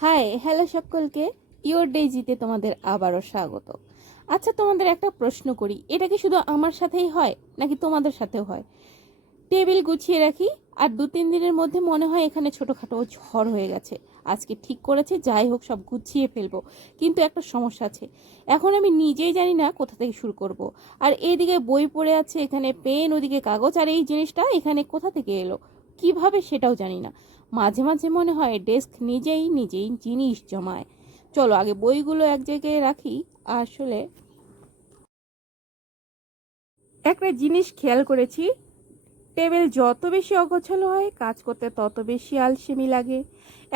Hi hello সকলকে, your ডেইজিতে তোমাদের আবারও স্বাগত। আচ্ছা, তোমাদের একটা প্রশ্ন করি, এটা কি শুধু আমার সাথেই হয় নাকি তোমাদের সাথেও হয়? টেবিল গুছিয়ে রাখি আর 2-3 দিনের মধ্যে মনে হয় এখানে ছোটোখাটো ঝড় হয়ে গেছে। আজকে ঠিক করেছি যাই হোক সব গুছিয়ে ফেলবো, কিন্তু একটা সমস্যা আছে। এখন আমি নিজেই জানি না কোথা থেকে শুরু করব। আর এইদিকে বই পড়ে আছে, এখানে পেন, ওদিকে কাগজ, আর এই জিনিসটা এখানে কোথা থেকে এলো, কিভাবে সেটাও জানি না। মাঝে মাঝে মনে হয় ডেস্ক নিজেই নিজেই জিনিস জমায়। চলো আগে বইগুলো এক জায়গায় রাখি। আসলে একটা জিনিস খেয়াল করেছি, টেবিল যত বেশি অগোছালো হয় কাজ করতে তত বেশি আলসেমি লাগে।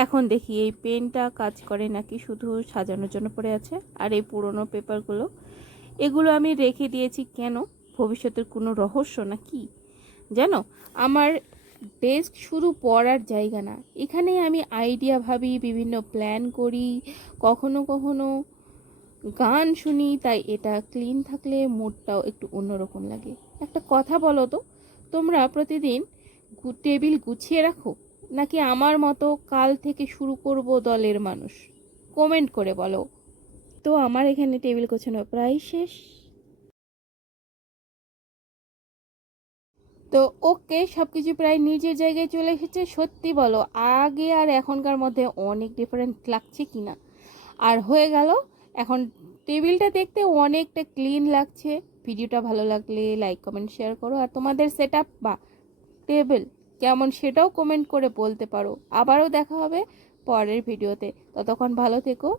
এখন দেখি এই পেনটা কাজ করে নাকি শুধু সাজানোর জন্য পড়ে আছে। আর এই পুরনো পেপারগুলো, এগুলো আমি রেখে দিয়েছি কেন? ভবিষ্যতের কোনো রহস্য না কি? জানো, আমার ডেস্ক শুধু পড়ার জায়গা না, এখানে আমি আইডিয়া ভাবি, বিভিন্ন প্ল্যান করি, কখনো কখনো গান শুনি। তাই এটা ক্লিন থাকলে মুডটাও একটু অন্যরকম লাগে। একটা কথা বলো তো, তোমরা প্রতিদিন টেবিল গুছিয়ে রাখো নাকি আমার মতো কাল থেকে শুরু করব দলের মানুষ? কমেন্ট করে বলো। তো আমার এখানে টেবিল গোছানো প্রায় শেষ। তো ওকে, সবকিছু প্রায় নিজের জায়গায় চলে এসেছে। সত্যি বলো, আগে আর এখনকার মধ্যে অনেক ডিফারেন্ট লাগছে কিনা? আর হয়ে গেল। এখন টেবিলটা দেখতে অনেকটা ক্লিন লাগছে। ভিডিওটা ভালো লাগলে লাইক কমেন্ট শেয়ার করো, আর তোমাদের সেটআপ বা টেবিল কেমন সেটাও কমেন্ট করে বলতে পারো। আবারও দেখা হবে পরের ভিডিওতে, ততক্ষণ ভালো থেকো,